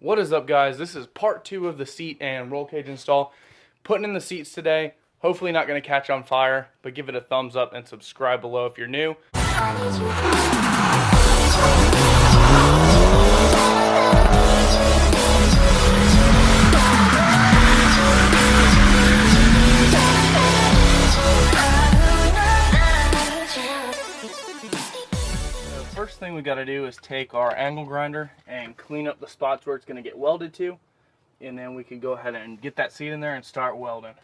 What is up, guys? This is part 2 of the seat and roll cage install. Putting in the seats today. Hopefully not going to catch on fire, but give it a thumbs up and subscribe below if you're new. First thing we got to do is take our angle grinder and clean up the spots where it's going to get welded to, and then we can go ahead and get that seat in there and start welding.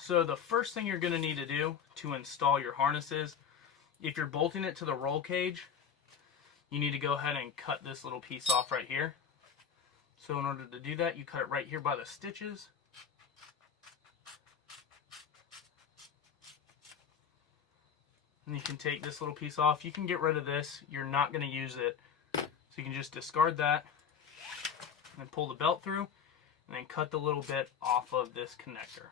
So the first thing you're going to need to do to install your harnesses, if you're bolting it to the roll cage, you need to go ahead and cut this little piece off right here. So in order to do that, you cut it right here by the stitches. And you can take this little piece off. You can get rid of this. You're not going to use it. So you can just discard that and then pull the belt through and then cut the little bit off of this connector.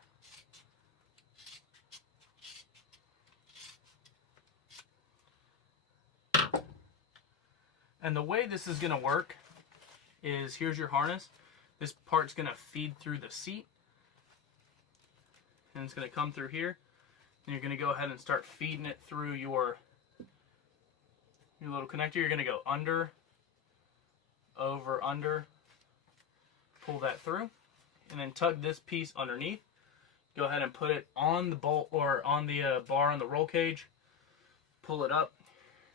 And the way this is going to work is, here's your harness. This part's going to feed through the seat. And it's going to come through here. And you're going to go ahead and start feeding it through your little connector. You're going to go under, over, under. Pull that through. And then tug this piece underneath. Go ahead and put it on the bolt or on the bar on the roll cage. Pull it up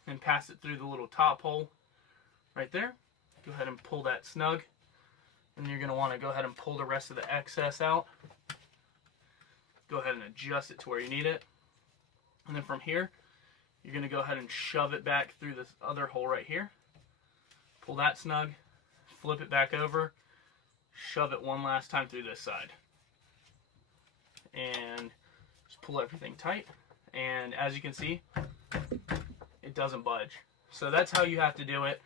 and pass it through the little top hole. Right there. Go ahead and pull that snug, and you're going to want to go ahead and pull the rest of the excess out. Go ahead and adjust it to where you need it, and then from here you're going to go ahead and shove it back through this other hole right here. Pull that snug, flip it back over, shove it one last time through this side, and just pull everything tight. And as you can see, it doesn't budge. So that's how you have to do it.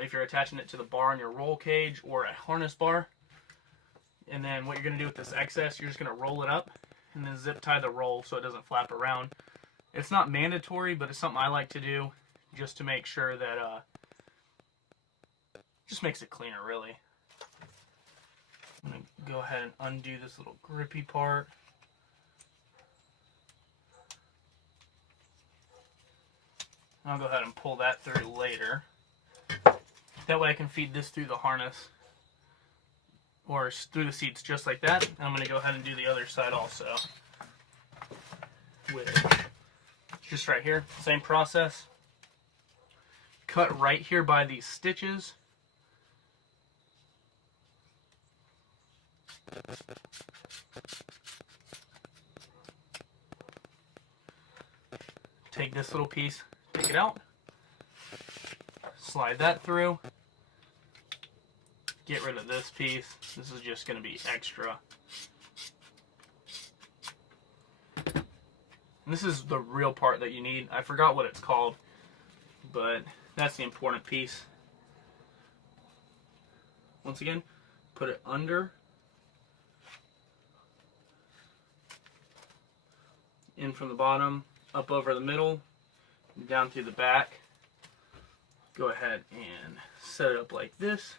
If you're attaching it to the bar on your roll cage or a harness bar. And then what you're going to do with this excess, you're just going to roll it up and then zip tie the roll so it doesn't flap around. It's not mandatory, but it's something I like to do just to make sure that just makes it cleaner, really. I'm going to go ahead and undo this little grippy part. I'll go ahead and pull that through later. That way I can feed this through the harness or through the seats just like that. And I'm going to go ahead and do the other side also. With just right here, same process. Cut right here by these stitches. Take this little piece, take it out. Slide that through. Get rid of this piece. This is just going to be extra. And this is the real part that you need. I forgot what it's called, but that's the important piece. Once again, put it under, in from the bottom, up over the middle, down through the back. Go ahead and set it up like this.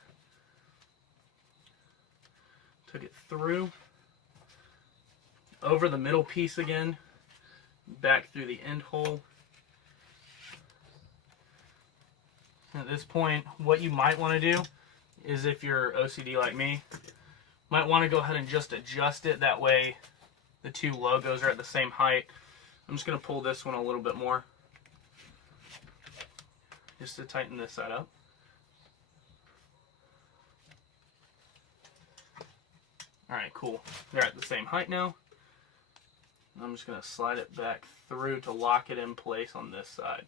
Took it through, over the middle piece again, back through the end hole. At this point, what you might want to do is, if you're OCD like me, might want to go ahead and just adjust it. That way the two logos are at the same height. I'm just going to pull this one a little bit more just to tighten this side up. Alright, cool. They're at the same height now. I'm just going to slide it back through to lock it in place on this side.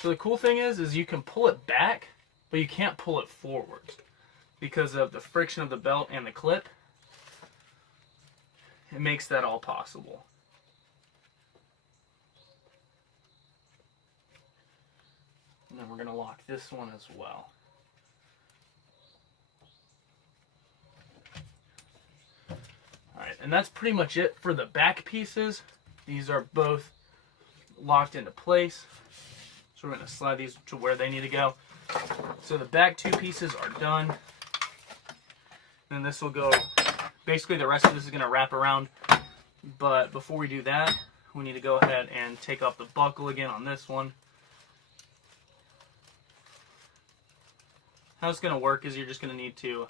So the cool thing is you can pull it back, but you can't pull it forwards because of the friction of the belt and the clip. It makes that all possible. And then we're going to lock this one as well. Alright, and that's pretty much it for the back pieces. These are both locked into place. So we're going to slide these to where they need to go. So the back two pieces are done. And this will go, basically the rest of this is going to wrap around. But before we do that, we need to go ahead and take off the buckle again on this one. How it's going to work is you're just going to need to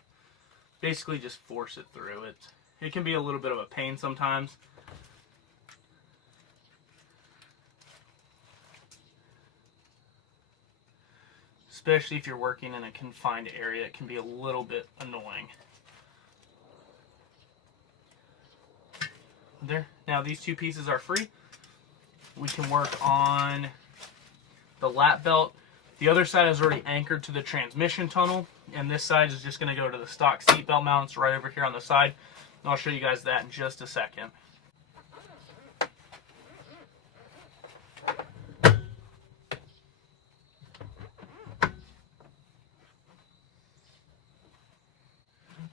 basically just force it through. It can be a little bit of a pain sometimes. Especially if you're working in a confined area, it can be a little bit annoying. There. Now these two pieces are free. We can work on the lap belt. The other side is already anchored to the transmission tunnel, and this side is just going to go to the stock seat belt mounts right over here on the side. And I'll show you guys that in just a second.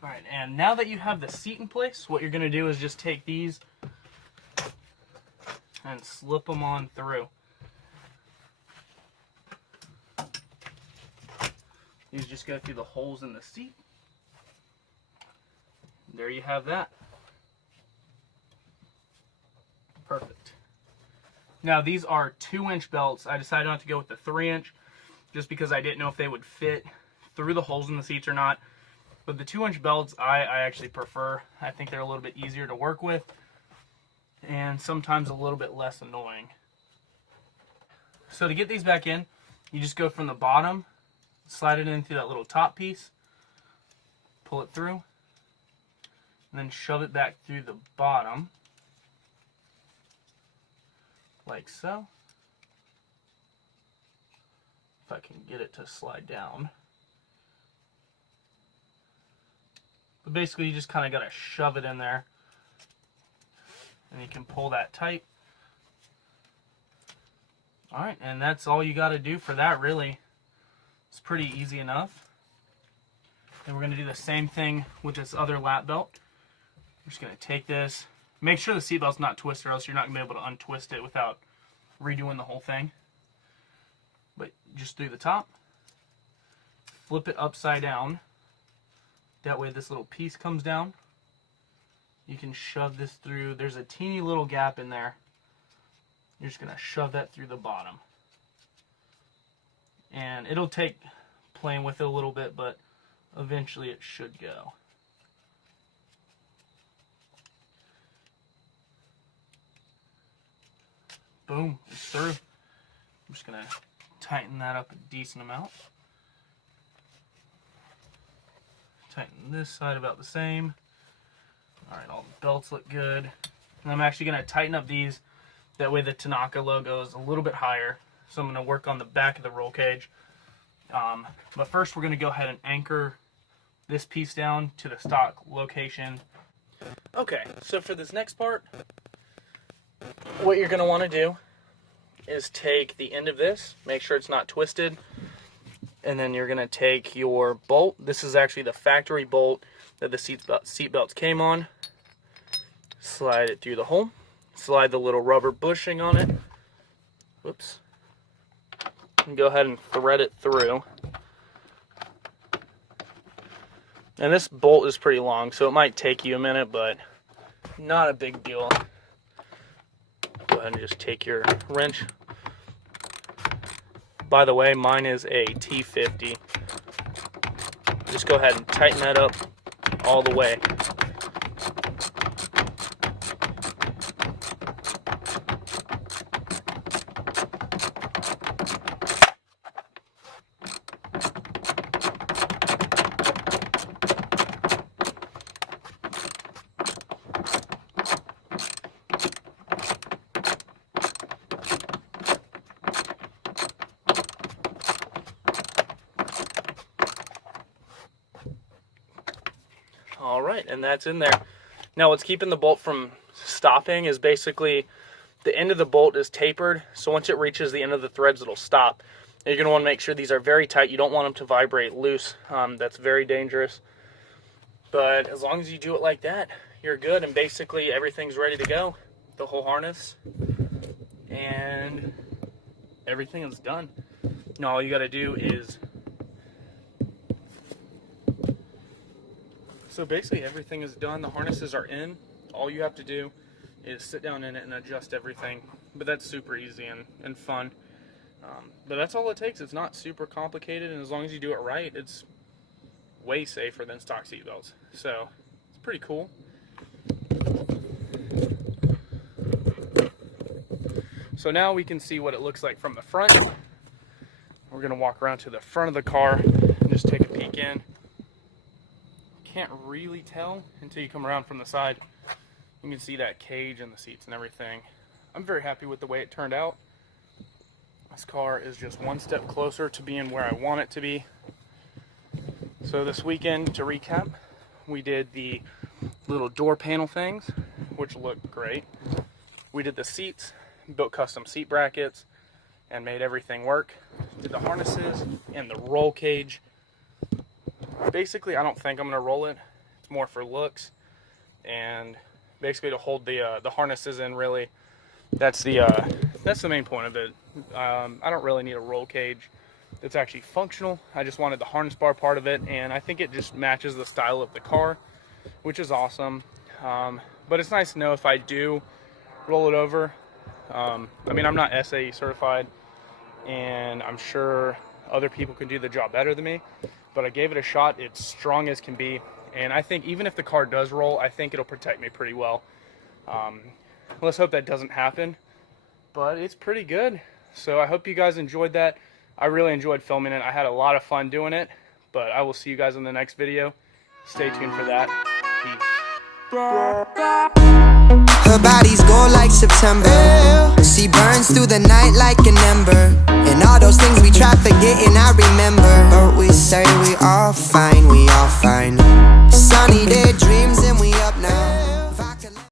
Alright, and now that you have the seat in place, what you're going to do is just take these and slip them on through. These just go through the holes in the seat. There you have that. Perfect. Now these are 2-inch belts. I decided not to go with the 3-inch just because I didn't know if they would fit through the holes in the seats or not. But the 2-inch belts I actually prefer. I think they're a little bit easier to work with and sometimes a little bit less annoying. So to get these back in, you just go from the bottom, slide it in through that little top piece, pull it through, and then shove it back through the bottom, like so. If I can get it to slide down. But basically you just kind of got to shove it in there, and you can pull that tight. Alright, and that's all you got to do for that, really. It's pretty easy enough. And we're going to do the same thing with this other lap belt. We're just going to take this. Make sure the seatbelt's not twisted, or else you're not going to be able to untwist it without redoing the whole thing. But just through the top. Flip it upside down. That way this little piece comes down. You can shove this through. There's a teeny little gap in there. You're just going to shove that through the bottom. And it'll take playing with it a little bit, but eventually it should go. Boom, it's through. I'm just going to tighten that up a decent amount. Tighten this side about the same. Alright, all the belts look good. And I'm actually going to tighten up these. That way the Tanaka logo is a little bit higher. So I'm going to work on the back of the roll cage. But first we're going to go ahead and anchor this piece down to the stock location. Okay, so for this next part, what you're going to want to do is take the end of this, make sure it's not twisted, and then you're going to take your bolt. This is actually the factory bolt that the seat belts came on. Slide it through the hole. Slide the little rubber bushing on it. Whoops. And go ahead and thread it through. And this bolt is pretty long, so it might take you a minute, but not a big deal. Go ahead and just take your wrench. By the way, mine is a T50. Just go ahead and tighten that up all the way. Alright, and that's in there. Now what's keeping the bolt from stopping is basically the end of the bolt is tapered, so once it reaches the end of the threads it'll stop. And you're going to want to make sure these are very tight. You don't want them to vibrate loose. That's very dangerous. But as long as you do it like that, you're good, and basically everything's ready to go. The whole harness and everything is done. Now all you got to do is, so basically everything is done. The harnesses are in. All you have to do is sit down in it and adjust everything. But that's super easy and fun. But that's all it takes. It's not super complicated, and as long as you do it right, it's way safer than stock seatbelts. So it's pretty cool. So now we can see what it looks like from the front. We're going to walk around to the front of the car and just take a peek in. Can't really tell until you come around from the side. You can see that cage and the seats and everything. I'm very happy with the way it turned out. This car is just one step closer to being where I want it to be. So this weekend, to recap, we did the little door panel things, which look great. We did the seats, built custom seat brackets, and made everything work. Did the harnesses and the roll cage. Basically, I don't think I'm going to roll it. It's more for looks, and basically to hold the harnesses in. Really, that's the main point of it. I don't really need a roll cage that's actually functional. I just wanted the harness bar part of it, and I think it just matches the style of the car, which is awesome. But it's nice to know if I do roll it over. I mean, I'm not SAE certified, and I'm sure other people can do the job better than me, but I gave it a shot. It's strong as can be, and I think even if the car does roll, I think it'll protect me pretty well. Let's hope that doesn't happen, but it's pretty good. So I hope you guys enjoyed that. I really enjoyed filming it. I had a lot of fun doing it, but I will see you guys in the next video. Stay tuned for that. Peace. Her body's gold like September. She burns through the night like an ember. And all those things we try forgetting, I remember. But we say we all fine, we all fine. Sunny day dreams and we